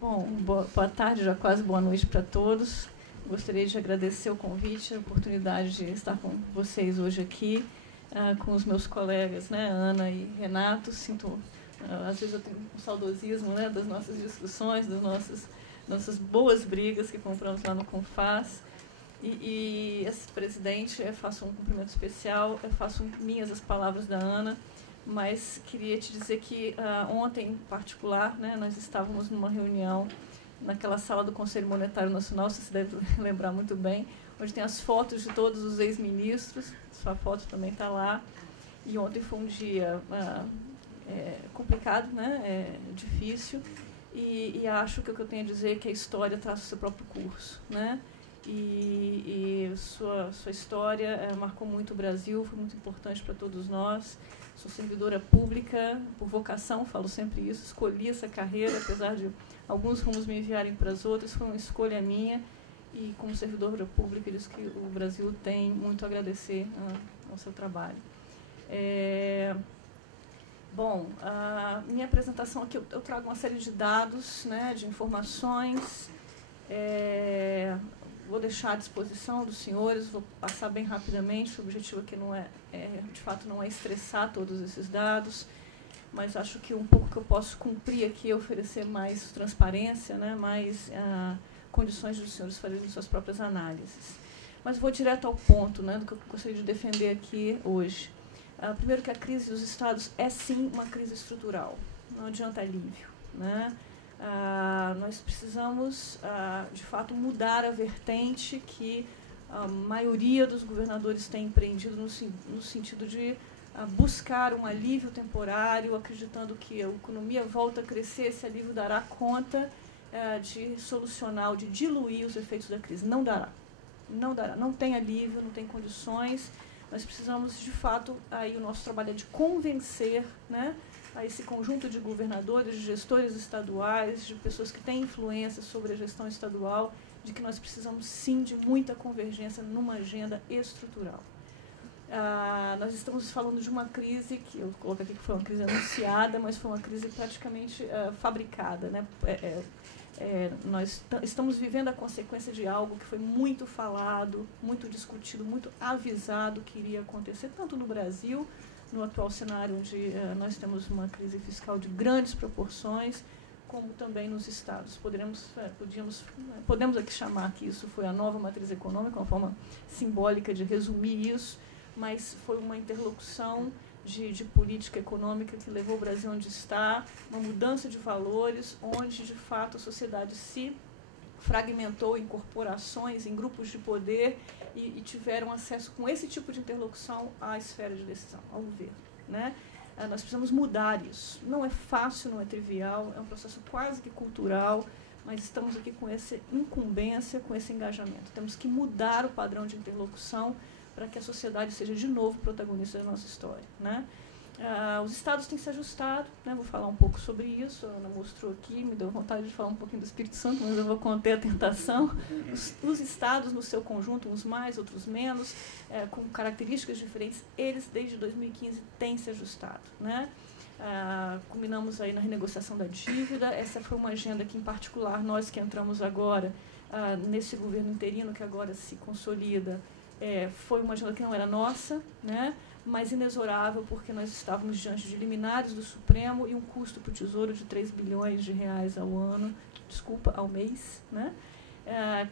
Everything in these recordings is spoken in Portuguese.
Bom, boa tarde, já quase boa noite para todos. Gostaria de agradecer o convite, a oportunidade de estar com vocês hoje aqui, com os meus colegas, né, Ana e Renato. Sinto, às vezes eu tenho um saudosismo, né, das nossas discussões, das nossas boas brigas que compramos lá no Confas. E esse presidente, eu faço um cumprimento especial, eu faço minhas as palavras da Ana, mas queria te dizer que ontem, em particular, né, nós estávamos numa reunião naquela sala do Conselho Monetário Nacional, você se deve lembrar muito bem, onde tem as fotos de todos os ex-ministros, sua foto também está lá, e ontem foi um dia complicado, né, difícil, e acho que o que eu tenho a dizer é que a história traça o seu próprio curso, né? E sua história marcou muito o Brasil, foi muito importante para todos nós. Sou servidora pública, por vocação, falo sempre isso, escolhi essa carreira, apesar de alguns rumos me enviarem para as outras, foi uma escolha minha, e como servidora pública, diz que o Brasil tem muito a agradecer ao seu trabalho. Bom, a minha apresentação aqui, eu trago uma série de dados, né, de informações, vou deixar à disposição dos senhores, vou passar bem rapidamente, o objetivo aqui não de fato não é estressar todos esses dados, mas acho que um pouco que eu posso cumprir aqui é oferecer mais transparência, né, mais condições dos senhores fazerem suas próprias análises. Mas vou direto ao ponto, né, do que eu gostaria de defender aqui hoje. Primeiro que a crise dos Estados é sim uma crise estrutural, não adianta alívio, né? Nós precisamos, de fato, mudar a vertente que a maioria dos governadores tem empreendido no sentido de buscar um alívio temporário, acreditando que a economia volta a crescer, esse alívio dará conta de solucionar ou de diluir os efeitos da crise. Não dará. Não dará. Não tem alívio, não tem condições. Nós precisamos, de fato, aí o nosso trabalho é de convencer, né, a esse conjunto de governadores, de gestores estaduais, de pessoas que têm influência sobre a gestão estadual, de que nós precisamos, sim, de muita convergência numa agenda estrutural. Nós estamos falando de uma crise que, eu coloco aqui que foi uma crise anunciada, mas foi uma crise praticamente fabricada, né? Nós estamos vivendo a consequência de algo que foi muito falado, muito discutido, muito avisado que iria acontecer, tanto no Brasil, no atual cenário onde nós temos uma crise fiscal de grandes proporções, como também nos estados. Podemos aqui chamar que isso foi a nova matriz econômica, uma forma simbólica de resumir isso, mas foi uma interlocução de política econômica que levou o Brasil onde está, uma mudança de valores, onde, de fato, a sociedade se fragmentou em corporações, em grupos de poder, e tiveram acesso, com esse tipo de interlocução, à esfera de decisão, ao governo, né? Nós precisamos mudar isso. Não é fácil, não é trivial, é um processo quase que cultural, mas estamos aqui com essa incumbência, com esse engajamento. Temos que mudar o padrão de interlocução para que a sociedade seja, de novo, protagonista da nossa história, né? Os estados têm se ajustado, né? Vou falar um pouco sobre isso, a Ana mostrou aqui, me deu vontade de falar um pouquinho do Espírito Santo, mas eu vou conter a tentação. Os estados, no seu conjunto, uns mais, outros menos, com características diferentes, eles, desde 2015, têm se ajustado, né? Culminamos aí na renegociação da dívida, essa foi uma agenda que, em particular, nós que entramos agora, nesse governo interino que agora se consolida, foi uma agenda que não era nossa, né, mas inexorável, porque nós estávamos diante de liminares do Supremo e um custo para o Tesouro de 3 bilhões de reais ao mês, né,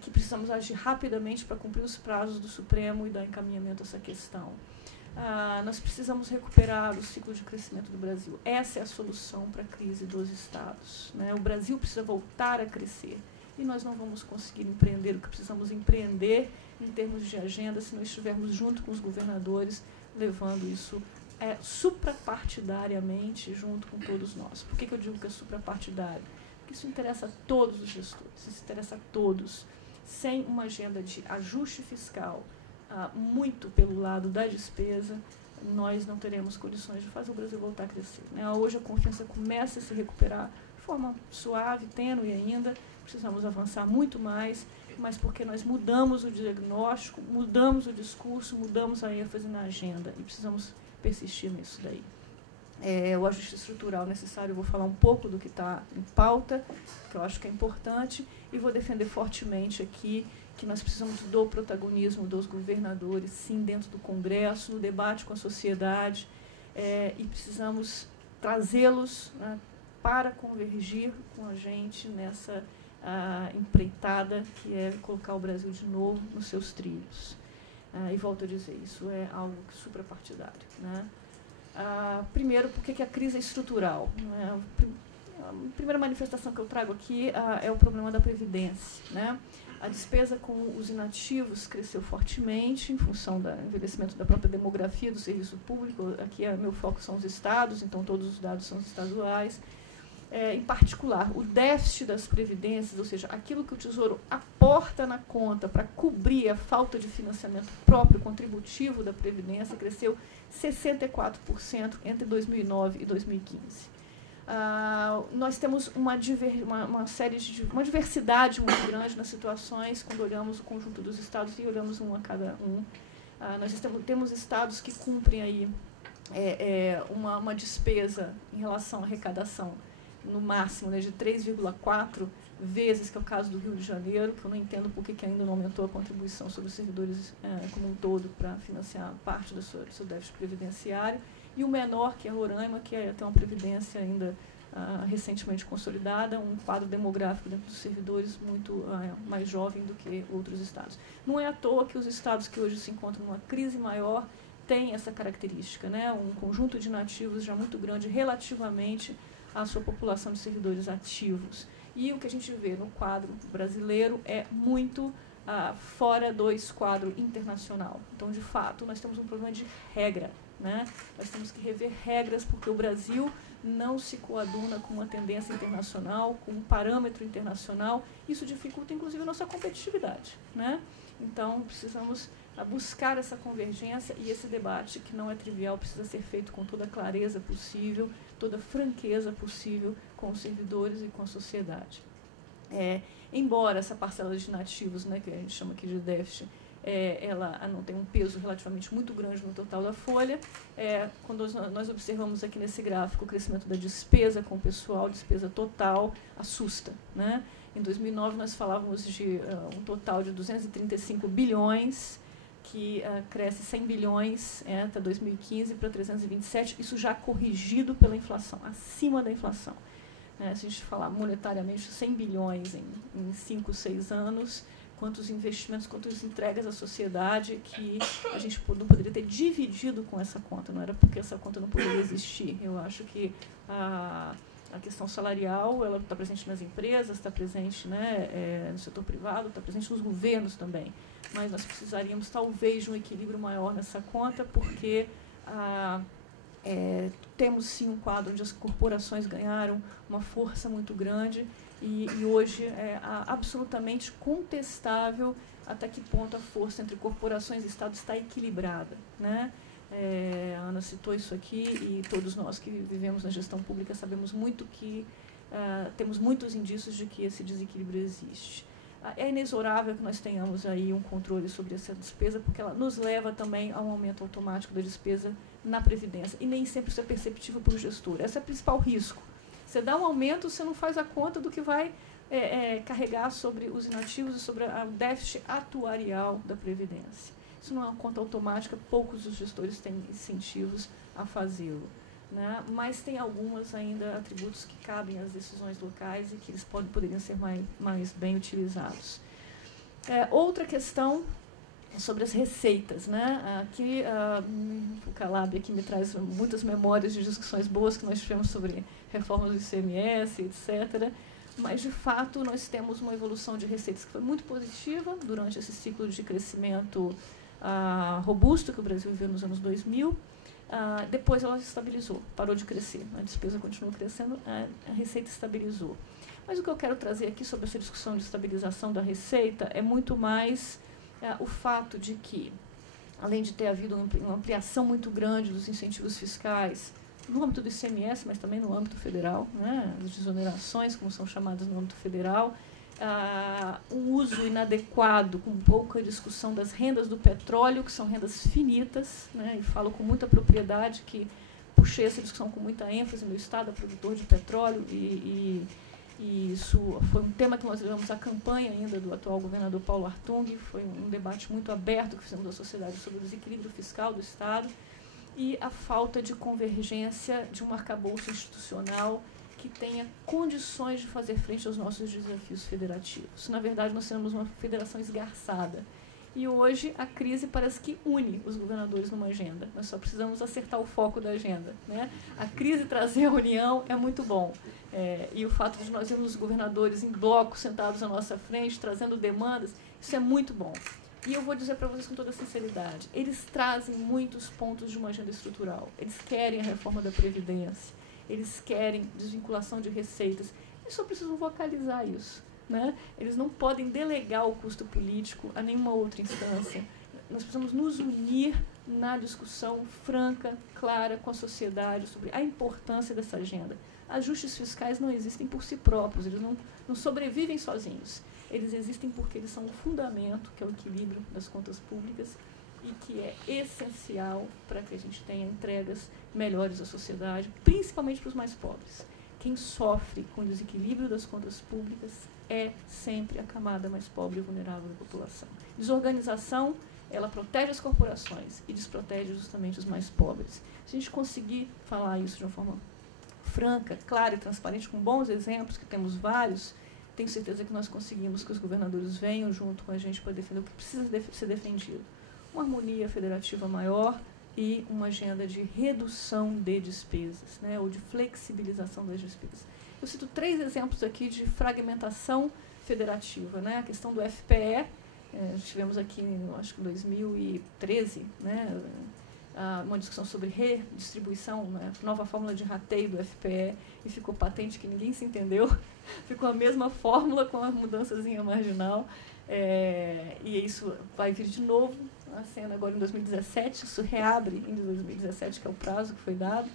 que precisamos agir rapidamente para cumprir os prazos do Supremo e dar encaminhamento a essa questão. Nós precisamos recuperar o ciclo de crescimento do Brasil. Essa é a solução para a crise dos estados, né? O Brasil precisa voltar a crescer e nós não vamos conseguir empreender o que precisamos empreender em termos de agenda se não estivermos junto com os governadores, levando isso suprapartidariamente junto com todos nós. Por que eu digo que é suprapartidário? Porque isso interessa a todos os gestores, isso interessa a todos. Sem uma agenda de ajuste fiscal, muito pelo lado da despesa, nós não teremos condições de fazer o Brasil voltar a crescer, né? Hoje a confiança começa a se recuperar de forma suave, tênue ainda, precisamos avançar muito mais, mas porque nós mudamos o diagnóstico, mudamos o discurso, mudamos a ênfase na agenda e precisamos persistir nisso daí. o ajuste estrutural necessário, eu vou falar um pouco do que está em pauta, que eu acho que é importante, e vou defender fortemente aqui que nós precisamos do protagonismo dos governadores, sim, dentro do Congresso, no debate com a sociedade, e precisamos trazê-los, né, para convergir com a gente nessa empreitada que é colocar o Brasil de novo nos seus trilhos. E volto a dizer, isso é algo suprapartidário, né? Primeiro, porque a crise é estrutural, né? A primeira manifestação que eu trago aqui é o problema da Previdência, né? A despesa com os inativos cresceu fortemente em função do envelhecimento da própria demografia do serviço público. Aqui, meu foco são os estados, então todos os dados são estaduais. Em particular, o déficit das previdências, ou seja, aquilo que o Tesouro aporta na conta para cobrir a falta de financiamento próprio contributivo da Previdência, cresceu 64% entre 2009 e 2015. Nós temos uma diversidade muito grande nas situações quando olhamos o conjunto dos estados e olhamos um a cada um. Nós temos estados que cumprem aí uma despesa em relação à arrecadação no máximo, né, de 3,4 vezes, que é o caso do Rio de Janeiro, que eu não entendo por que ainda não aumentou a contribuição sobre os servidores como um todo para financiar parte do seu déficit previdenciário, e o menor, que é Roraima, que tem uma previdência ainda recentemente consolidada, um quadro demográfico dentro dos servidores muito mais jovem do que outros estados. Não é à toa que os estados que hoje se encontram numa crise maior têm essa característica, né, um conjunto de inativos já muito grande relativamente à sua população de servidores ativos. E o que a gente vê no quadro brasileiro é muito fora do quadro internacional. Então, de fato, nós temos um problema de regra, né? Nós temos que rever regras, porque o Brasil não se coaduna com uma tendência internacional, com um parâmetro internacional. Isso dificulta, inclusive, a nossa competitividade, né? Então, precisamos buscar essa convergência, e esse debate, que não é trivial, precisa ser feito com toda a clareza possível, toda a franqueza possível com os servidores e com a sociedade. Embora essa parcela de inativos, né, que a gente chama aqui de déficit, ela não tem um peso relativamente muito grande no total da folha, quando nós observamos aqui nesse gráfico o crescimento da despesa com o pessoal, despesa total, assusta, né? Em 2009, nós falávamos de um total de 235 bilhões, que cresce 100 bilhões até 2015 para 327, isso já corrigido pela inflação, acima da inflação. Se a gente falar monetariamente, 100 bilhões em 5, 6 anos, quantos investimentos, quantas entregas à sociedade que a gente não poderia ter dividido com essa conta, não era porque essa conta não poderia existir. Eu acho que a questão salarial, ela está presente nas empresas, está presente, né, no setor privado, está presente nos governos também. Mas nós precisaríamos, talvez, de um equilíbrio maior nessa conta, porque temos, sim, um quadro onde as corporações ganharam uma força muito grande e hoje é absolutamente contestável até que ponto a força entre corporações e Estado está equilibrada, né? A Ana citou isso aqui, e todos nós que vivemos na gestão pública sabemos muito que temos muitos indícios de que esse desequilíbrio existe. É inexorável que nós tenhamos aí um controle sobre essa despesa, porque ela nos leva também a um aumento automático da despesa na Previdência, e nem sempre isso é perceptível para o gestor. Esse é o principal risco. Você dá um aumento, você não faz a conta do que vai carregar sobre os inativos e sobre o déficit atuarial da Previdência. Isso não é uma conta automática, poucos os gestores têm incentivos a fazê-lo, né? Mas tem alguns ainda atributos que cabem às decisões locais e que eles poderiam ser mais bem utilizados. Outra questão é sobre as receitas, né? Aqui, o Calab aqui me traz muitas memórias de discussões boas que nós tivemos sobre reformas do ICMS, etc., mas, de fato, nós temos uma evolução de receitas que foi muito positiva durante esse ciclo de crescimento robusto que o Brasil viveu nos anos 2000. Depois ela se estabilizou, parou de crescer. A despesa continuou crescendo, a receita estabilizou. Mas o que eu quero trazer aqui sobre essa discussão de estabilização da receita é muito mais o fato de que, além de ter havido uma ampliação muito grande dos incentivos fiscais, no âmbito do ICMS, mas também no âmbito federal, né, as desonerações, como são chamadas no âmbito federal, um uso inadequado, com pouca discussão das rendas do petróleo, que são rendas finitas, né, e falo com muita propriedade que, por puxei essa discussão com muita ênfase. Meu estado é produtor de petróleo e isso foi um tema que nós levamos à campanha ainda do atual governador Paulo Artung. Foi um debate muito aberto que fizemos da sociedade sobre o desequilíbrio fiscal do Estado e a falta de convergência de um arcabouço institucional que tenha condições de fazer frente aos nossos desafios federativos. Na verdade, nós temos uma federação esgarçada. E hoje a crise parece que une os governadores numa agenda. Nós só precisamos acertar o foco da agenda, né? A crise trazer a união é muito bom. E o fato de nós vermos os governadores em bloco, sentados à nossa frente, trazendo demandas, isso é muito bom. E eu vou dizer para vocês com toda sinceridade, eles trazem muitos pontos de uma agenda estrutural. Eles querem a reforma da Previdência, eles querem desvinculação de receitas. Eles só precisam vocalizar isso, né? Eles não podem delegar o custo político a nenhuma outra instância. Nós precisamos nos unir na discussão franca, clara, com a sociedade sobre a importância dessa agenda. Ajustes fiscais não existem por si próprios, eles não sobrevivem sozinhos. Eles existem porque eles são um fundamento, que é o equilíbrio das contas públicas, e que é essencial para que a gente tenha entregas melhores à sociedade, principalmente para os mais pobres. Quem sofre com o desequilíbrio das contas públicas é sempre a camada mais pobre e vulnerável da população. Desorganização, ela protege as corporações e desprotege justamente os mais pobres. Se a gente conseguir falar isso de uma forma franca, clara e transparente, com bons exemplos, que temos vários, tenho certeza que nós conseguimos que os governadores venham junto com a gente para defender o que precisa ser defendido. Uma harmonia federativa maior e uma agenda de redução de despesas, né, ou de flexibilização das despesas. Eu cito 3 exemplos aqui de fragmentação federativa, né, a questão do FPE, tivemos aqui, acho que em 2013, né, uma discussão sobre redistribuição, né, nova fórmula de rateio do FPE, e ficou patente que ninguém se entendeu, ficou a mesma fórmula com a mudançazinha marginal, e isso vai vir de novo, a cena agora em 2017, isso reabre em 2017, que é o prazo que foi dado.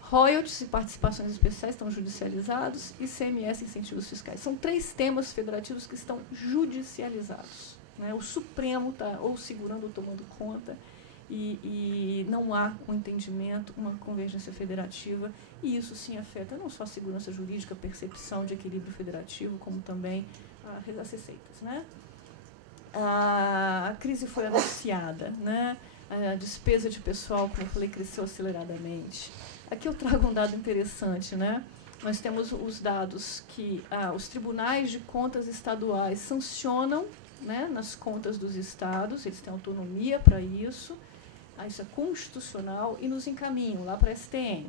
Royalties e participações especiais estão judicializados, e CMS e incentivos fiscais. São 3 temas federativos que estão judicializados, né? O Supremo está ou segurando ou tomando conta, e não há um entendimento, uma convergência federativa, e isso sim afeta não só a segurança jurídica, a percepção de equilíbrio federativo, como também as receitas, né? A crise foi anunciada, né? A despesa de pessoal, como eu falei, cresceu aceleradamente. Aqui eu trago um dado interessante, né? Nós temos os dados que os tribunais de contas estaduais sancionam, né, nas contas dos estados, eles têm autonomia para isso, isso é constitucional, e nos encaminham lá para a STN.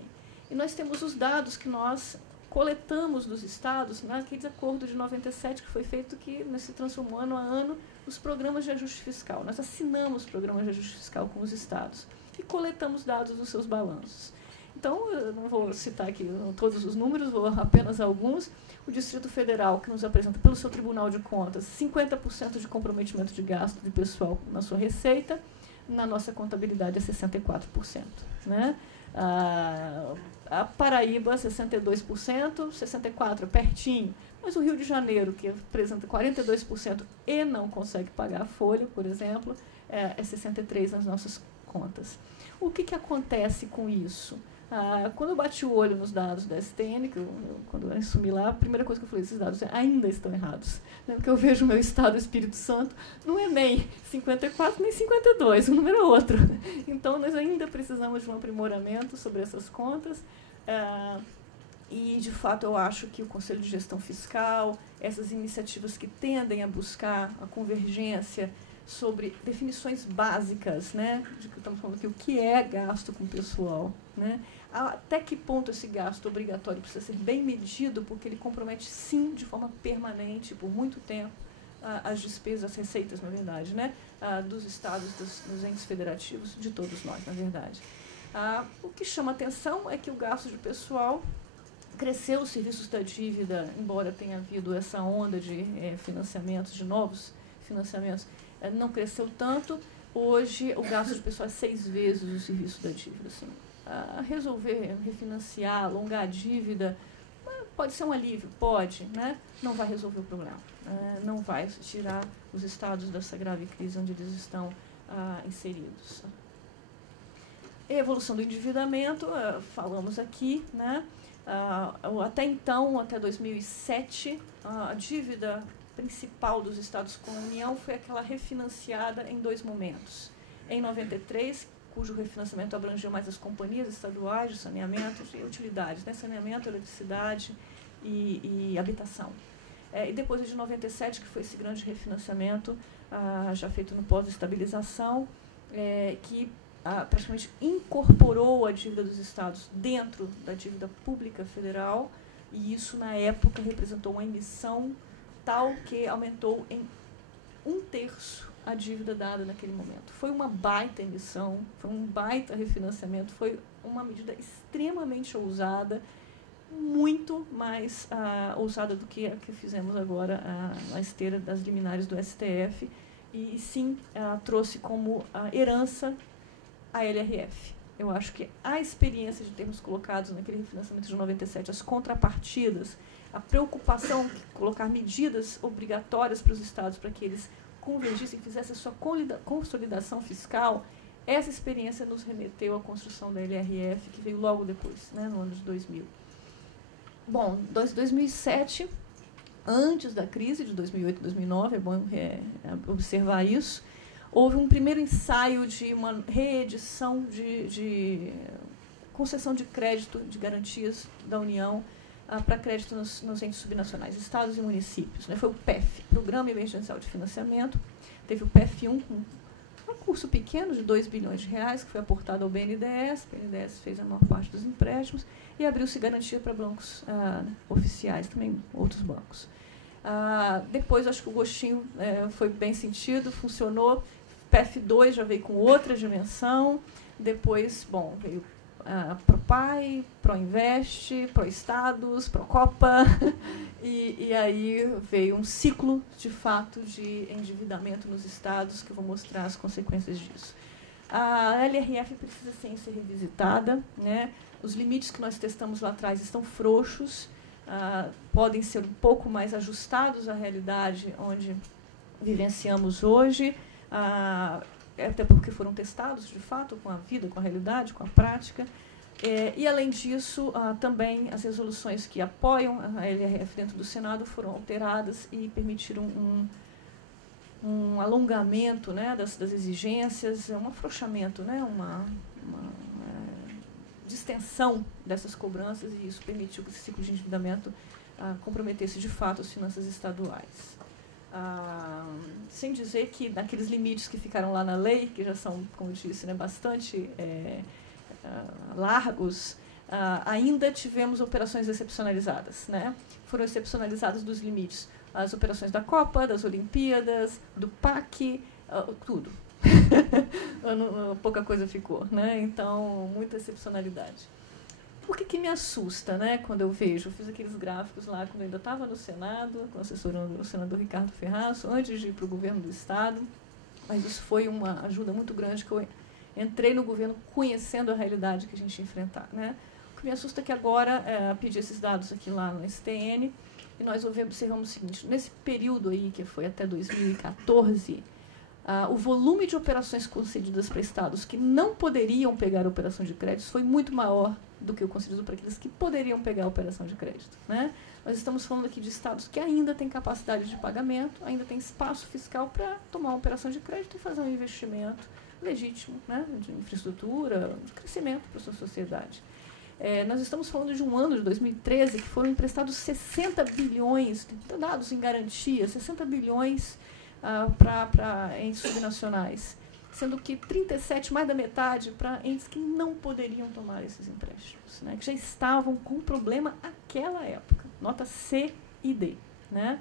E nós temos os dados que nós coletamos dos estados naquele acordo de 97 que foi feito, que se transformou ano a ano os programas de ajuste fiscal. Nós assinamos programas de ajuste fiscal com os estados e coletamos dados dos seus balanços. Então, eu não vou citar aqui todos os números, vou apenas alguns. O Distrito Federal, que nos apresenta pelo seu Tribunal de Contas 50% de comprometimento de gasto de pessoal na sua receita, na nossa contabilidade é 64%. Né? A Paraíba, 62%, 64%, pertinho. Mas o Rio de Janeiro, que apresenta 42% e não consegue pagar a folha, por exemplo, é 63% nas nossas contas. O que acontece com isso? Quando eu bati o olho nos dados da STN, quando eu assumi lá, a primeira coisa que eu falei, esses dados ainda estão errados. Né? Porque eu vejo o meu estado, o Espírito Santo, não é nem 54, nem 52, o número é outro. Então, nós ainda precisamos de um aprimoramento sobre essas contas. E, de fato, eu acho que o Conselho de Gestão Fiscal, essas iniciativas que tendem a buscar a convergência sobre definições básicas, né, de que estamos falando aqui, o que é gasto com pessoal, né, até que ponto esse gasto obrigatório precisa ser bem medido, porque ele compromete, sim, de forma permanente, por muito tempo, as despesas, as receitas, na verdade, né, dos estados, dos entes federativos, de todos nós, na verdade. O que chama atenção é que o gasto de pessoal cresceu, os serviços da dívida, embora tenha havido essa onda de financiamentos, de novos financiamentos, não cresceu tanto. Hoje, o gasto de pessoal é 6 vezes o serviço da dívida. Assim. Resolver, refinanciar, alongar a dívida, pode ser um alívio, pode, né? Não vai resolver o problema. Não vai tirar os estados dessa grave crise onde eles estão inseridos. Evolução do endividamento, falamos aqui, né? Até então, até 2007, a dívida principal dos estados com a União foi aquela refinanciada em 2 momentos. Em 93, cujo refinanciamento abrangeu mais as companhias estaduais de saneamento e utilidades, né? Saneamento, eletricidade e habitação. E depois de 97, que foi esse grande refinanciamento, já feito no pós-estabilização, que praticamente incorporou a dívida dos estados dentro da dívida pública federal, e isso, na época, representou uma emissão tal que aumentou em 1/3 a dívida dada naquele momento. Foi uma baita emissão, foi um baita refinanciamento, foi uma medida extremamente ousada, muito mais ousada do que a que fizemos agora na esteira das liminares do STF, e sim trouxe como herança a LRF. Eu acho que a experiência de termos colocado naquele refinanciamento de 97 as contrapartidas, a preocupação de colocar medidas obrigatórias para os estados para que eles convergissem, fizessem a sua consolidação fiscal, essa experiência nos remeteu à construção da LRF, que veio logo depois, né, no ano de 2000. Bom, 2007, antes da crise de 2008 e 2009, é bom observar isso, houve um primeiro ensaio de uma reedição de concessão de crédito, de garantias da União para crédito nos entes subnacionais, estados e municípios, né? Foi o PEF, Programa Emergencial de Financiamento. Teve o PEF-1, com um recurso pequeno de R$2 bilhões, que foi aportado ao BNDES. O BNDES fez a maior parte dos empréstimos e abriu-se garantia para bancos oficiais, também outros bancos. Depois, acho que o gostinho foi bem sentido, funcionou. PEF-2 já veio com outra dimensão. Depois, bom, veio ProPai, ProInvest, ProEstados, ProCopa, e aí veio um ciclo, de fato, de endividamento nos estados, que eu vou mostrar as consequências disso. A LRF precisa sim ser revisitada, né? Os limites que nós testamos lá atrás estão frouxos, podem ser um pouco mais ajustados à realidade onde vivenciamos hoje, até porque foram testados, de fato, com a vida, com a realidade, com a prática. E, além disso, também as resoluções que apoiam a LRF dentro do Senado foram alteradas e permitiram um alongamento, né, das exigências, um afrouxamento, né, uma distensão dessas cobranças, e isso permitiu que esse ciclo de endividamento comprometesse, de fato, as finanças estaduais. Sem dizer que naqueles limites que ficaram lá na lei, que já são, como eu disse, né, bastante largos, ainda tivemos operações excepcionalizadas, né? Foram excepcionalizados dos limites as operações da Copa, das Olimpíadas, do PAC, tudo. Pouca coisa ficou, né? Então, muita excepcionalidade. Por que me assusta, né, quando eu vejo? Eu fiz aqueles gráficos lá quando eu ainda estava no Senado, assessorando o senador Ricardo Ferraço, antes de ir para o governo do Estado, mas isso foi uma ajuda muito grande, que eu entrei no governo conhecendo a realidade que a gente ia enfrentar, né? O que me assusta é que agora, pedi esses dados aqui lá no STN, e nós observamos o seguinte: nesse período aí, que foi até 2014, o volume de operações concedidas para estados que não poderiam pegar a operação de crédito foi muito maior do que o concedido para aqueles que poderiam pegar a operação de crédito, né? Nós estamos falando aqui de estados que ainda têm capacidade de pagamento, ainda têm espaço fiscal para tomar uma operação de crédito e fazer um investimento legítimo, né, de infraestrutura, de crescimento para a sua sociedade. Nós estamos falando de um ano de 2013 que foram emprestados 60 bilhões, dados em garantia, 60 bilhões para entes subnacionais, sendo que 37, mais da metade, para entes que não poderiam tomar esses empréstimos, né, que já estavam com problema naquela época, nota C e D, né?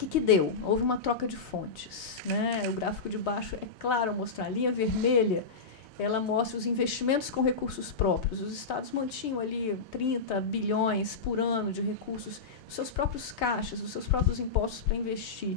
O que deu? Houve uma troca de fontes, né? O gráfico de baixo é claro mostrar. A linha vermelha, ela mostra os investimentos com recursos próprios. Os estados mantinham ali 30 bilhões por ano de recursos dos seus próprios caixas, dos seus próprios impostos para investir.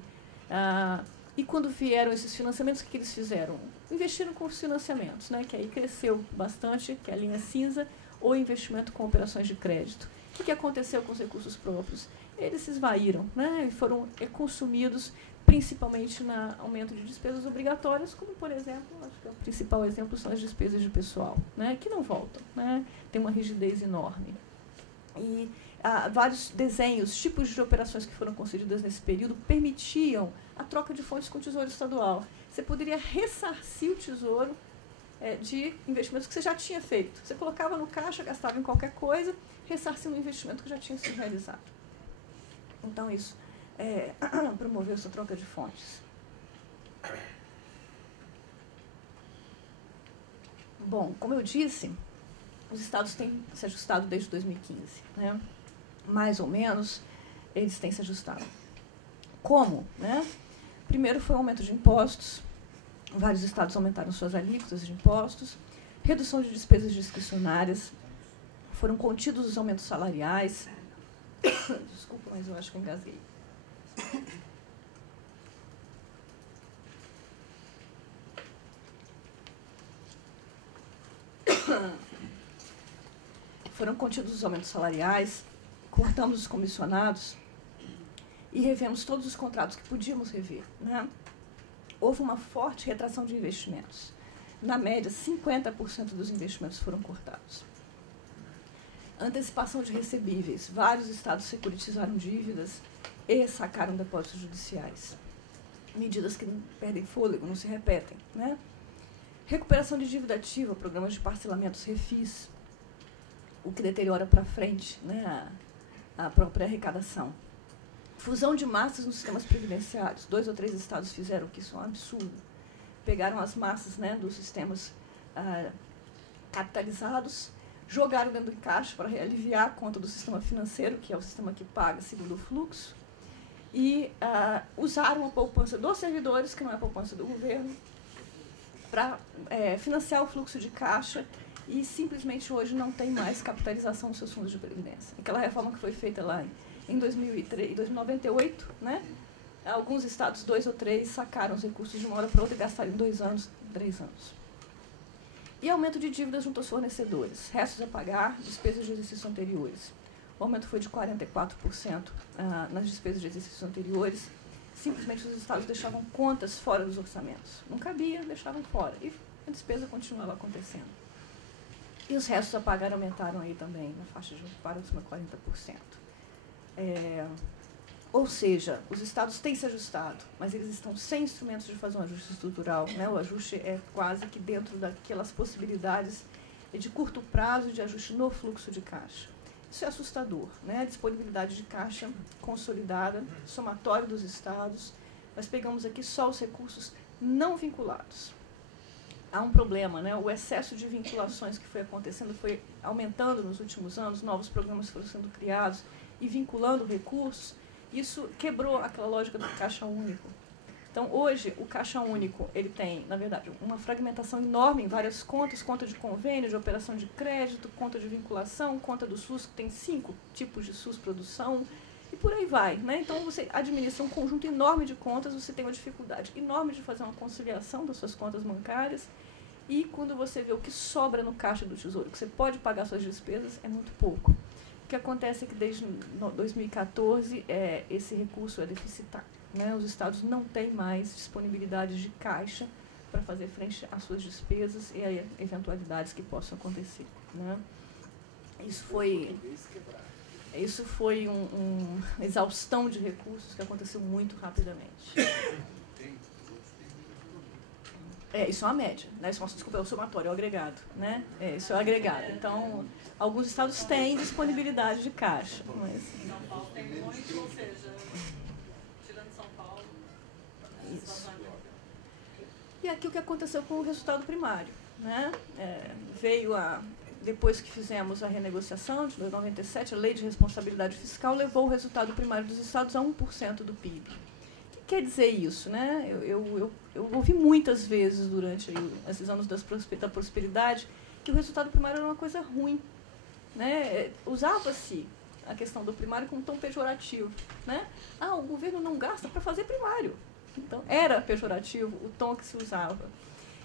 E quando vieram esses financiamentos, o que eles fizeram? Investiram com os financiamentos, né? Que aí cresceu bastante, que é a linha cinza, ou investimento com operações de crédito. O que aconteceu com os recursos próprios? Eles se esvaíram, né, e foram consumidos principalmente no aumento de despesas obrigatórias, como, por exemplo, acho que o principal exemplo são as despesas de pessoal, né, que não voltam, né, tem uma rigidez enorme. E vários desenhos, tipos de operações que foram concedidas nesse período permitiam a troca de fontes com o Tesouro Estadual. Você poderia ressarcir o Tesouro de investimentos que você já tinha feito. Você colocava no caixa, gastava em qualquer coisa, ressarcindo um investimento que já tinha sido realizado. Então, isso promoveu essa troca de fontes. Bom, como eu disse, os estados têm se ajustado desde 2015, né? Mais ou menos, eles têm se ajustado. Como? Né? Primeiro foi o aumento de impostos, vários estados aumentaram suas alíquotas de impostos, redução de despesas discricionárias, foram contidos os aumentos salariais. Desculpa, mas eu acho que eu engasguei. Foram contidos os aumentos salariais, cortamos os comissionados e revemos todos os contratos que podíamos rever, né? Houve uma forte retração de investimentos. Na média, 50% dos investimentos foram cortados. Antecipação de recebíveis. Vários estados securitizaram dívidas e sacaram depósitos judiciais. Medidas que não perdem fôlego, não se repetem, né? Recuperação de dívida ativa, programas de parcelamentos refis, o que deteriora para frente, né, a própria arrecadação. Fusão de massas nos sistemas previdenciários. 2 ou 3 estados fizeram que isso é um absurdo. Pegaram as massas, né, dos sistemas capitalizados, jogaram dentro do caixa para aliviar a conta do sistema financeiro, que é o sistema que paga segundo o fluxo, e usaram a poupança dos servidores, que não é a poupança do governo, para financiar o fluxo de caixa, e simplesmente hoje não tem mais capitalização dos seus fundos de previdência. Aquela reforma que foi feita lá em 2098, né? Alguns estados, 2 ou 3, sacaram os recursos de uma hora para outra e gastaram em 2 anos, 3 anos. E aumento de dívidas junto aos fornecedores, restos a pagar, despesas de exercícios anteriores. O aumento foi de 44% nas despesas de exercícios anteriores. Simplesmente os estados deixavam contas fora dos orçamentos. Não cabia, deixavam fora. E a despesa continuava acontecendo. E os restos a pagar aumentaram aí também, na faixa de para cima de 40%. Ou seja, os estados têm se ajustado, mas eles estão sem instrumentos de fazer um ajuste estrutural, né? O ajuste é quase que dentro daquelas possibilidades de curto prazo de ajuste no fluxo de caixa. Isso é assustador, né? A disponibilidade de caixa consolidada, somatório dos estados. Nós pegamos aqui só os recursos não vinculados. Há um problema, né? O excesso de vinculações que foi acontecendo foi aumentando nos últimos anos, novos programas foram sendo criados e vinculando recursos. Isso quebrou aquela lógica do caixa único. Então, hoje, o caixa único, ele tem, na verdade, uma fragmentação enorme em várias contas, conta de convênio, de operação de crédito, conta de vinculação, conta do SUS, que tem 5 tipos de SUS produção, e por aí vai, né? Então, você administra um conjunto enorme de contas, você tem uma dificuldade enorme de fazer uma conciliação das suas contas bancárias, e quando você vê o que sobra no caixa do Tesouro, que você pode pagar suas despesas, é muito pouco. O que acontece é que desde 2014 esse recurso é deficitário, né? Os estados não têm mais disponibilidade de caixa para fazer frente às suas despesas e a eventualidades que possam acontecer, né? Isso foi uma exaustão de recursos que aconteceu muito rapidamente. Isso é uma média, né? Desculpa, é o somatório, é o agregado, né? Isso é o agregado. Então, alguns estados têm disponibilidade de caixa. Mas... São Paulo tem muito, ou seja, tirando São Paulo... Isso. E aqui o que aconteceu com o resultado primário, né? Depois que fizemos a renegociação de 97, a Lei de Responsabilidade Fiscal levou o resultado primário dos estados a 1% do PIB. O que quer dizer isso, né? Eu ouvi muitas vezes durante esses anos da prosperidade que o resultado primário era uma coisa ruim, né? Usava-se a questão do primário como um tom pejorativo, né? O governo não gasta para fazer primário. Então, era pejorativo o tom que se usava.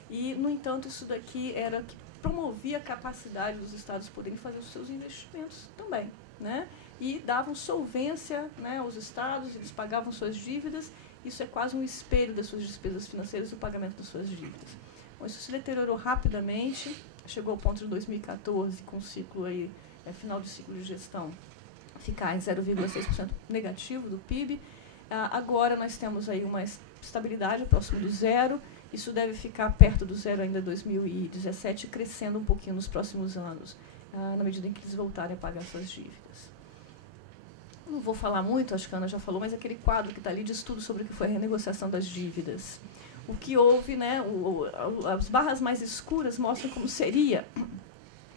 E, no entanto, isso daqui era que promovia a capacidade dos estados poderem fazer os seus investimentos também, né? E davam solvência, né, aos estados, eles pagavam suas dívidas isso é quase um espelho das suas despesas financeiras e do pagamento das suas dívidas. Bom, isso se deteriorou rapidamente, chegou ao ponto de 2014, com o ciclo aí, final de ciclo de gestão, ficar em 0,6% negativo do PIB. Agora nós temos aí uma estabilidade próximo do zero. Isso deve ficar perto do zero ainda em 2017, crescendo um pouquinho nos próximos anos, na medida em que eles voltarem a pagar suas dívidas. Não vou falar muito, acho que a Ana já falou, mas aquele quadro que está ali de estudo sobre o que foi a renegociação das dívidas. O que houve, né, as barras mais escuras mostram como seria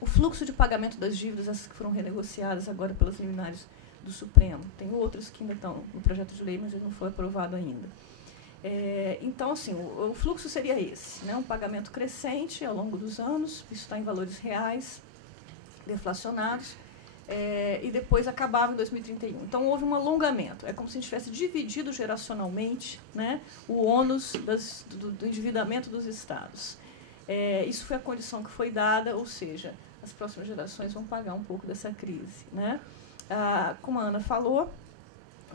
o fluxo de pagamento das dívidas, essas que foram renegociadas agora pelas liminares do Supremo. Tem outras que ainda estão no projeto de lei, mas ele não foi aprovado ainda. Então, assim, o fluxo seria esse, né, um pagamento crescente ao longo dos anos, isso está em valores reais, deflacionados, e depois acabava em 2031. Então, houve um alongamento. É como se a gente tivesse dividido geracionalmente, né, o ônus do endividamento dos estados. Isso foi a condição que foi dada, ou seja, as próximas gerações vão pagar um pouco dessa crise, né? Como a Ana falou,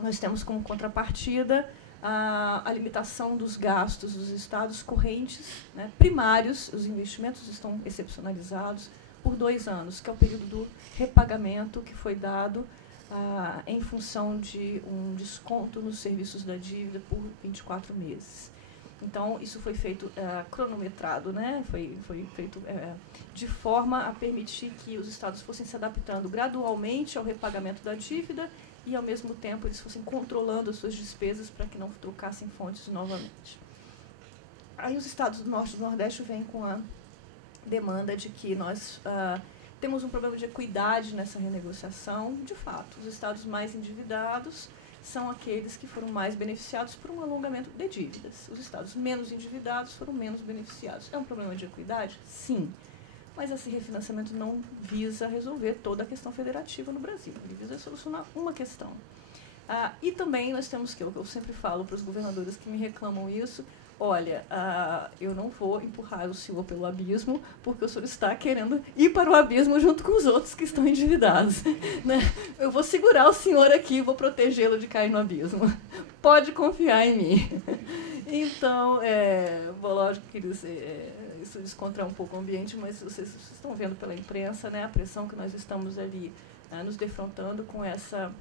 nós temos como contrapartida a limitação dos gastos dos estados correntes, né, primários. Os investimentos estão excepcionalizados por 2 anos, que é o período do repagamento que foi dado em função de um desconto nos serviços da dívida por 24 meses. Então, isso foi feito cronometrado, né? Foi feito de forma a permitir que os estados fossem se adaptando gradualmente ao repagamento da dívida e, ao mesmo tempo, eles fossem controlando as suas despesas para que não trocassem fontes novamente. Aí os estados do Norte e do Nordeste vêm com a demanda de que nós temos um problema de equidade nessa renegociação. De fato, os estados mais endividados são aqueles que foram mais beneficiados por um alongamento de dívidas. Os estados menos endividados foram menos beneficiados. É um problema de equidade? Sim. Mas esse refinanciamento não visa resolver toda a questão federativa no Brasil. Ele visa solucionar uma questão. E também nós temos que, eu sempre falo para os governadores que me reclamam isso, olha, eu não vou empurrar o senhor pelo abismo, porque o senhor está querendo ir para o abismo junto com os outros que estão endividados. Né? Eu vou segurar o senhor aqui, vou protegê-lo de cair no abismo. Pode confiar em mim. Então, lógico que isso descontrai um pouco o ambiente, mas vocês estão vendo pela imprensa, né, a pressão que nós estamos ali nos defrontando com essa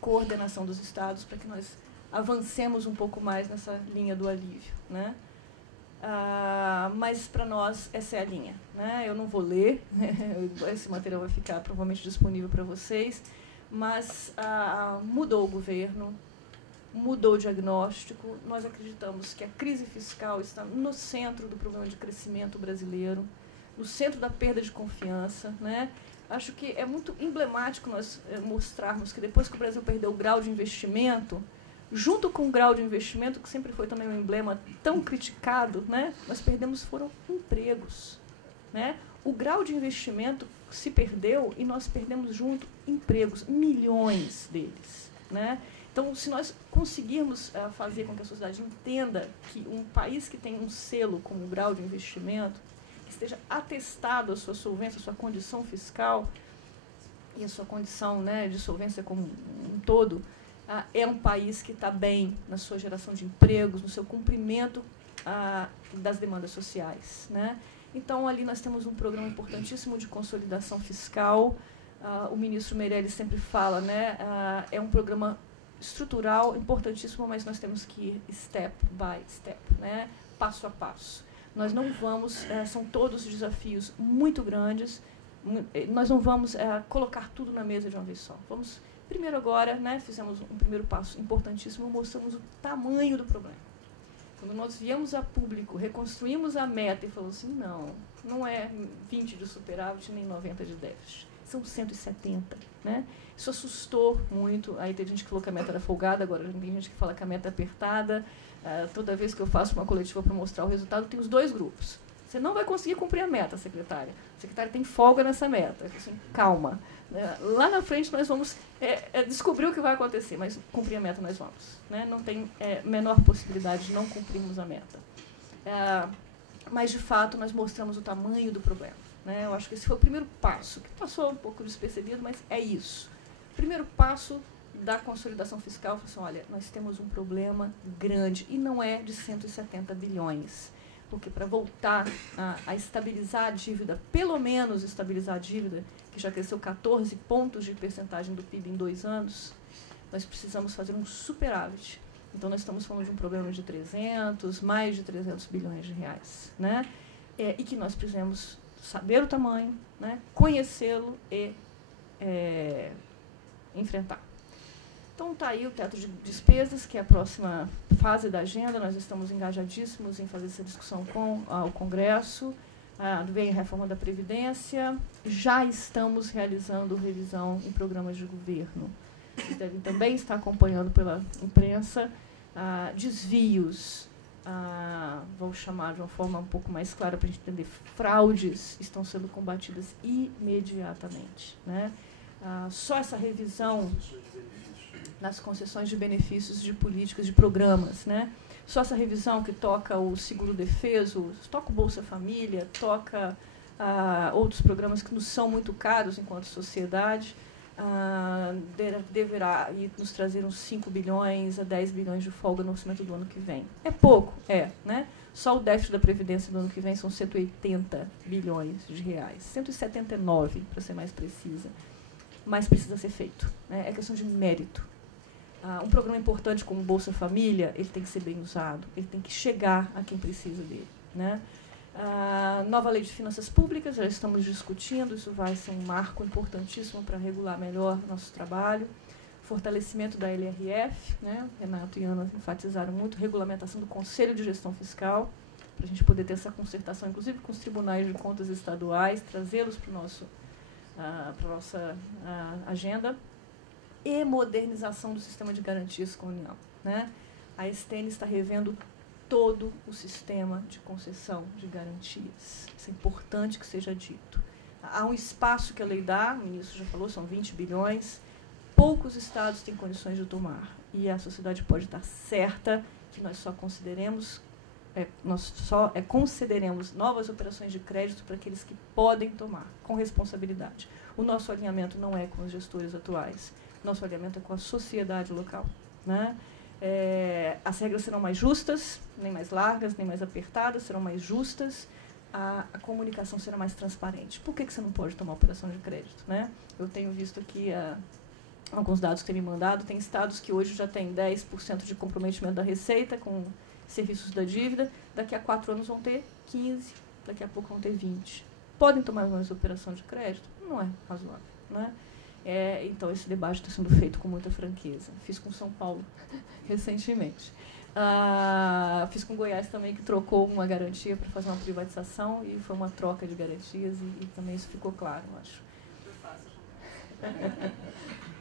coordenação dos estados para que nós avancemos um pouco mais nessa linha do alívio, né? Mas para nós essa é a linha, né? Eu não vou ler, esse material vai ficar provavelmente disponível para vocês, mas mudou o governo, mudou o diagnóstico. Nós acreditamos que a crise fiscal está no centro do problema de crescimento brasileiro, no centro da perda de confiança, né? Acho que é muito emblemático nós mostrarmos que depois que o Brasil perdeu o grau de investimento, junto com o grau de investimento, que sempre foi também um emblema tão criticado, né, nós foram empregos. Né? O grau de investimento se perdeu e nós perdemos junto empregos, milhões deles. Né? Então, se nós conseguirmos fazer com que a sociedade entenda que um país que tem um selo como o grau de investimento, que esteja atestado a sua solvência, a sua condição fiscal e a sua condição, né, de solvência como um todo, é um país que está bem na sua geração de empregos, no seu cumprimento das demandas sociais. Né? Então, ali nós temos um programa importantíssimo de consolidação fiscal. O ministro Meirelles sempre fala, né, é um programa estrutural importantíssimo, mas nós temos que ir step by step, né, passo a passo. Nós não vamos, são todos desafios muito grandes, nós não vamos colocar tudo na mesa de uma vez só. Vamos, primeiro agora, né, fizemos um primeiro passo importantíssimo, mostramos o tamanho do problema. Quando nós viemos a público, reconstruímos a meta e falamos assim, não é 20 de superávit nem 90 de déficit, são 170. Né? Isso assustou muito, aí tem gente que falou que a meta era folgada, agora tem gente que fala que a meta é apertada. Toda vez que eu faço uma coletiva para mostrar o resultado, tem os dois grupos. Você não vai conseguir cumprir a meta, secretária. A secretária tem folga nessa meta. Assim, calma. Lá na frente nós vamos descobrir o que vai acontecer, mas cumprir a meta nós vamos. Né? Não tem menor possibilidade de não cumprirmos a meta. Mas, de fato, nós mostramos o tamanho do problema. Né? Eu acho que esse foi o primeiro passo, que passou um pouco despercebido, mas é isso. Primeiro passo da consolidação fiscal, falou assim, olha, nós temos um problema grande, e não é de 170 bilhões, porque para voltar a estabilizar a dívida, pelo menos estabilizar a dívida, que já cresceu 14 pontos de percentagem do PIB em 2 anos, nós precisamos fazer um superávit. Então, nós estamos falando de um problema de mais de 300 bilhões de reais, né? E que nós precisamos saber o tamanho, né? Conhecê-lo e enfrentar. Então, está aí o teto de despesas, que é a próxima fase da agenda. Nós estamos engajadíssimos em fazer essa discussão com o Congresso. Vem a reforma da Previdência. Já estamos realizando revisão em programas de governo. Vocês devem também estar acompanhando pela imprensa. Desvios, vou chamar de uma forma um pouco mais clara para a gente entender, fraudes estão sendo combatidas imediatamente, né? Só essa revisão nas concessões de benefícios de políticas, de programas, né? Só essa revisão que toca o seguro-defeso, toca o Bolsa Família, toca outros programas que nos são muito caros enquanto sociedade, deverá nos trazer uns 5 bilhões a 10 bilhões de folga no orçamento do ano que vem. É pouco, né? Só o déficit da Previdência do ano que vem são 180 bilhões de reais. 179, para ser mais precisa. Mas precisa ser feito, né? É questão de mérito. Um programa importante como o Bolsa Família, ele tem que ser bem usado, ele tem que chegar a quem precisa dele, né? Nova lei de finanças públicas, já estamos discutindo, isso vai ser um marco importantíssimo para regular melhor nosso trabalho. Fortalecimento da LRF, né? Renato e Ana enfatizaram muito, regulamentação do Conselho de Gestão Fiscal, para a gente poder ter essa concertação, inclusive com os tribunais de contas estaduais, trazê-los para a nossa agenda. E modernização do sistema de garantias com a União, né? A STN está revendo todo o sistema de concessão de garantias. Isso é importante que seja dito. Há um espaço que a lei dá, o ministro já falou, são 20 bilhões, poucos estados têm condições de tomar. E a sociedade pode estar certa que nós só concederemos novas operações de crédito para aqueles que podem tomar, com responsabilidade. O nosso alinhamento não é com os gestores atuais, nosso alinhamento é com a sociedade local, né? As regras serão mais justas, nem mais largas, nem mais apertadas, serão mais justas, a comunicação será mais transparente. Por que você não pode tomar operação de crédito, né? Eu tenho visto aqui alguns dados que tem me mandado, tem estados que hoje já têm 10% de comprometimento da receita com serviços da dívida, daqui a 4 anos vão ter 15%, daqui a pouco vão ter 20%. Podem tomar mais operação de crédito? Não é razoável, né? Então, esse debate está sendo feito com muita franqueza. Fiz com São Paulo recentemente. Fiz com Goiás também, que trocou uma garantia para fazer uma privatização, e foi uma troca de garantias, e também isso ficou claro, eu acho.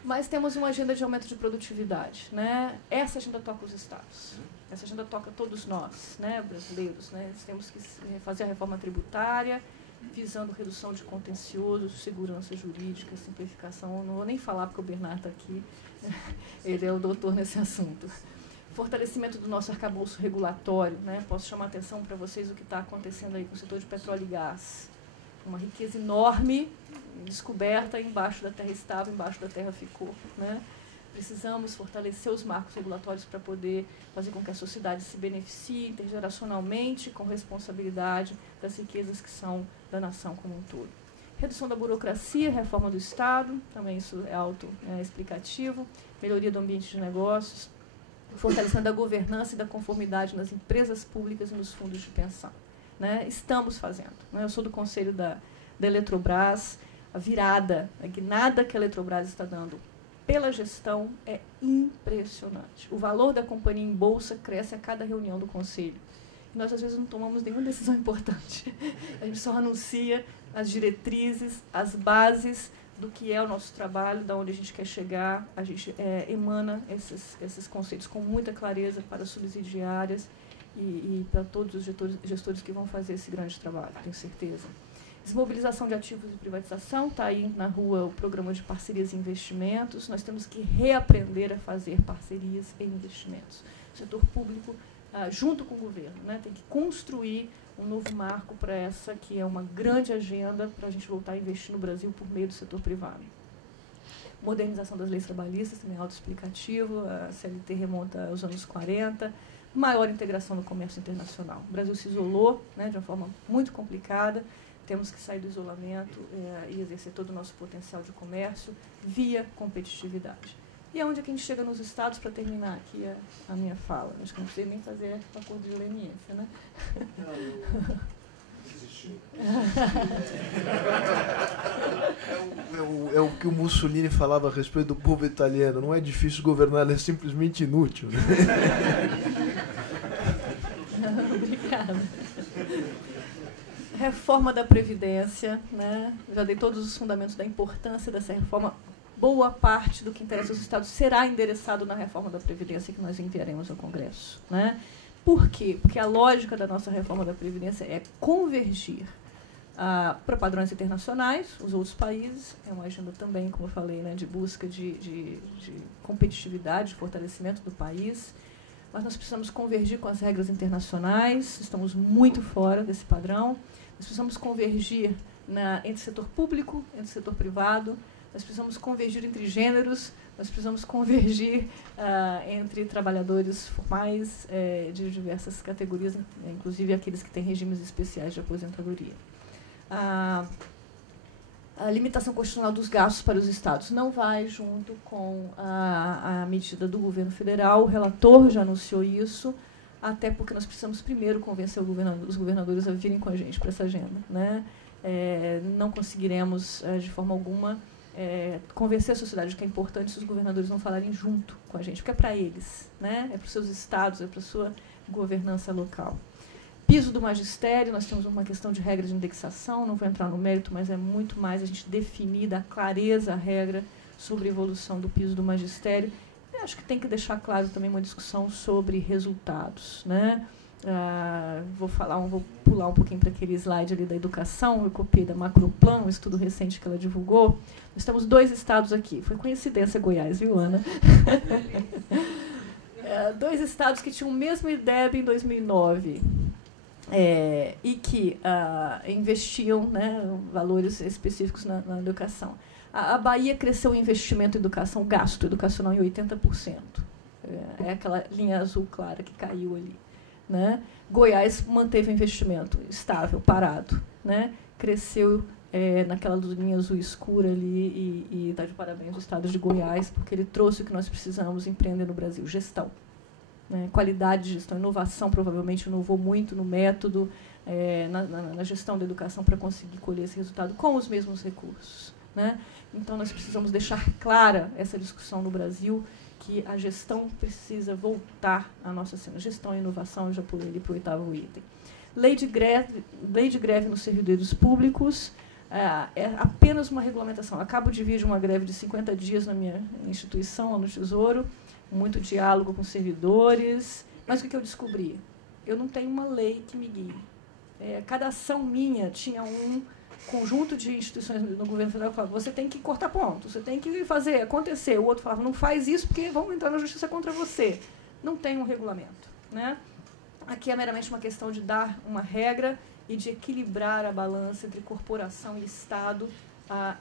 Mas temos uma agenda de aumento de produtividade, né? Essa agenda toca os estados. Essa agenda toca todos nós, né, brasileiros, né? Temos que fazer a reforma tributária, visando redução de contencioso, segurança jurídica, simplificação. Não vou nem falar porque o Bernardo está aqui, ele é o doutor nesse assunto. Fortalecimento do nosso arcabouço regulatório, né? Posso chamar a atenção para vocês o que está acontecendo aí com o setor de petróleo e gás. Uma riqueza enorme, descoberta embaixo da terra estava, embaixo da terra ficou, né? Precisamos fortalecer os marcos regulatórios para poder fazer com que a sociedade se beneficie intergeracionalmente, com responsabilidade das riquezas que são da nação como um todo. Redução da burocracia, reforma do Estado, também isso é autoexplicativo, melhoria do ambiente de negócios, fortalecimento da governança e da conformidade nas empresas públicas e nos fundos de pensão, né? Estamos fazendo, né? Eu sou do conselho da Eletrobras, a virada, a guinada que a Eletrobras está dando pela gestão é impressionante. O valor da companhia em bolsa cresce a cada reunião do conselho. Nós, às vezes, não tomamos nenhuma decisão importante. A gente só anuncia as diretrizes, as bases do que é o nosso trabalho, de onde a gente quer chegar. A gente emana esses conceitos com muita clareza para as subsidiárias e para todos os gestores que vão fazer esse grande trabalho, tenho certeza. Desmobilização de ativos e privatização, está aí na rua o programa de parcerias e investimentos. Nós temos que reaprender a fazer parcerias e investimentos. O setor público, junto com o governo, né, tem que construir um novo marco para essa que é uma grande agenda para a gente voltar a investir no Brasil por meio do setor privado. Modernização das leis trabalhistas, também autoexplicativo, a CLT remonta aos anos 40, maior integração no comércio internacional. O Brasil se isolou, né, de uma forma muito complicada, temos que sair do isolamento e exercer todo o nosso potencial de comércio via competitividade. E é onde que a gente chega nos estados, para terminar aqui a minha fala. Acho que não precisa nem fazer o acordo de leniência, né? É o que o Mussolini falava a respeito do povo italiano. Não é difícil governar, ele é simplesmente inútil. Obrigada. Reforma da Previdência, né? Já dei todos os fundamentos da importância dessa reforma. Boa parte do que interessa aos estados será endereçado na reforma da Previdência que nós enviaremos ao Congresso, né? Por quê? Porque a lógica da nossa reforma da Previdência é convergir para padrões internacionais, os outros países. É uma agenda também, como eu falei, né, de busca de competitividade, de fortalecimento do país. Mas nós precisamos convergir com as regras internacionais, estamos muito fora desse padrão. Nós precisamos convergir entre o setor público, entre o setor privado. Nós precisamos convergir entre gêneros, nós precisamos convergir entre trabalhadores formais de diversas categorias, inclusive aqueles que têm regimes especiais de aposentadoria. A limitação constitucional dos gastos para os estados não vai junto com a medida do governo federal, o relator já anunciou isso, até porque nós precisamos primeiro convencer os governadores a virem com a gente para essa agenda, né? Não conseguiremos, de forma alguma, convencer a sociedade de que é importante se os governadores não falarem junto com a gente, porque é para eles, né? É para os seus estados, é para a sua governança local. Piso do magistério, nós temos uma questão de regra de indexação, não vou entrar no mérito, mas é muito mais a gente definir, dar clareza à regra sobre a evolução do piso do magistério. Eu acho que tem que deixar claro também uma discussão sobre resultados, né? Vou pular um pouquinho para aquele slide ali da educação, eu copiei da Macroplan, um estudo recente que ela divulgou. Nós temos 2 estados aqui, foi coincidência Goiás, viu, Ana? 2 estados que tinham o mesmo IDEB em 2009 e que investiam, né, valores específicos na educação. A Bahia cresceu o investimento em educação, o gasto educacional em 80%. É aquela linha azul clara que caiu ali, né? Goiás manteve o investimento estável, parado, né? Cresceu naquela linha azul escura ali e está de parabéns ao estado de Goiás, porque ele trouxe o que nós precisamos empreender no Brasil, gestão. Né? Qualidade de gestão, inovação, provavelmente inovou muito no método, na gestão da educação para conseguir colher esse resultado com os mesmos recursos. Né? Então, nós precisamos deixar clara essa discussão no Brasil, que a gestão precisa voltar à nossa cena. Gestão e inovação, eu já pulei ali para o 8º item. Lei de greve nos servidores públicos, é apenas uma regulamentação. Acabo de vir de uma greve de 50 dias na minha instituição, lá no Tesouro, muito diálogo com servidores, mas o que eu descobri? Eu não tenho uma lei que me guie. Cada ação minha tinha um conjunto de instituições no governo federal que falavam, você tem que cortar ponto, você tem que fazer acontecer. O outro falava, não faz isso porque vão entrar na justiça contra você. Não tem um regulamento. Né? Aqui é meramente uma questão de dar uma regra e de equilibrar a balança entre corporação e Estado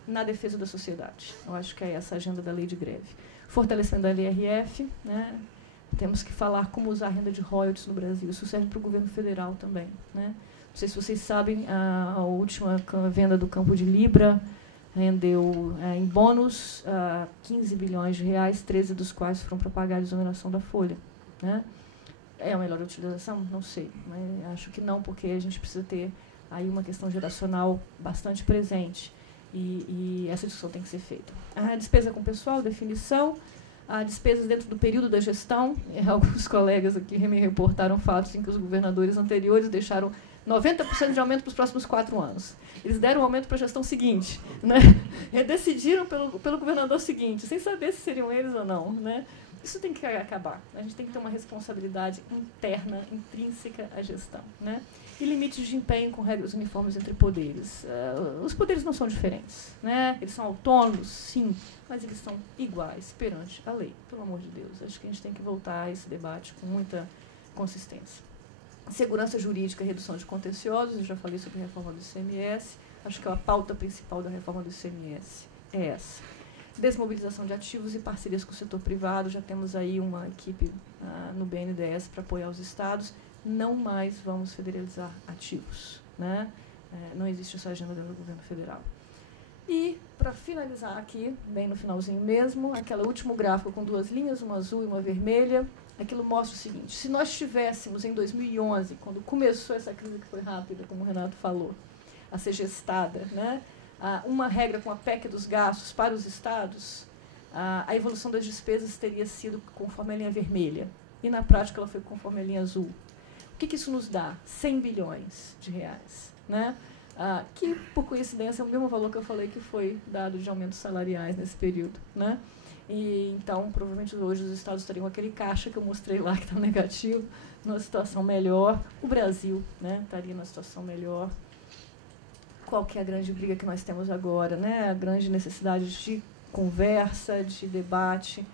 na defesa da sociedade. Eu acho que é essa a agenda da lei de greve. Fortalecimento da LRF, né? Temos que falar como usar a renda de royalties no Brasil. Isso serve para o governo federal também. Né? Não sei se vocês sabem, a última venda do campo de Libra rendeu em bônus 15 bilhões de reais, 13 dos quais foram para pagar a desoneração da folha. Né? É a melhor utilização? Não sei, mas acho que não, porque a gente precisa ter aí uma questão geracional bastante presente e essa discussão tem que ser feita. A despesa com pessoal, definição, despesas dentro do período da gestão. Alguns colegas aqui me reportaram fatos em que os governadores anteriores deixaram 90% de aumento para os próximos 4 anos. Eles deram o aumento para a gestão seguinte. Né? Decidiram pelo governador seguinte, sem saber se seriam eles ou não. Né? Isso tem que acabar. A gente tem que ter uma responsabilidade interna, intrínseca à gestão. Né? E limites de empenho com regras uniformes entre poderes. Os poderes não são diferentes. Né? Eles são autônomos, sim, mas eles são iguais perante a lei, pelo amor de Deus. Acho que a gente tem que voltar a esse debate com muita consistência. Segurança jurídica e redução de contenciosos, eu já falei sobre a reforma do ICMS, acho que a pauta principal da reforma do ICMS é essa. desmobilização de ativos e parcerias com o setor privado. Já temos aí uma equipe no BNDES para apoiar os estados. Não mais vamos federalizar ativos, né? Não existe essa agenda dentro do governo federal. E, para finalizar aqui, bem no finalzinho mesmo, aquele último gráfico com 2 linhas, uma azul e uma vermelha, aquilo mostra o seguinte: se nós tivéssemos, em 2011, quando começou essa crise que foi rápida, como o Renato falou, a ser gestada, né, uma regra com a PEC dos gastos para os estados, a evolução das despesas teria sido conforme a linha vermelha. E, na prática, ela foi conforme a linha azul. O que isso nos dá? 100 bilhões de reais, né? Que, por coincidência, é o mesmo valor que eu falei que foi dado de aumentos salariais nesse período, né? E, então, provavelmente, hoje os estados teriam aquele caixa que eu mostrei lá, que está negativo, numa situação melhor. O Brasil, né, estaria numa situação melhor. Qual que é a grande briga que nós temos agora, né? A grande necessidade de conversa, de debate.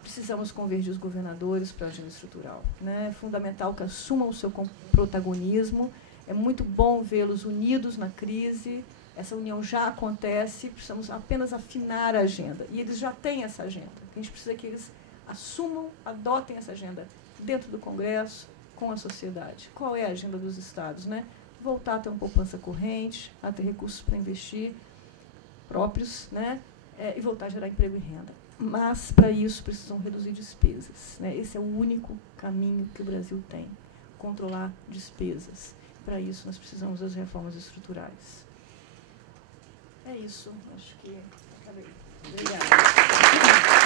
Precisamos convergir os governadores para a agenda estrutural, né? É fundamental que assumam o seu protagonismo. É muito bom vê-los unidos na crise. Essa união já acontece, precisamos apenas afinar a agenda. E eles já têm essa agenda. A gente precisa que eles assumam, adotem essa agenda dentro do Congresso, com a sociedade. Qual é a agenda dos estados, né? Voltar a ter uma poupança corrente, a ter recursos para investir próprios, né? E voltar a gerar emprego e renda. Mas, para isso, precisam reduzir despesas, né? Esse é o único caminho que o Brasil tem, controlar despesas. Para isso, nós precisamos das reformas estruturais. É isso. Acho que acabei. Obrigada.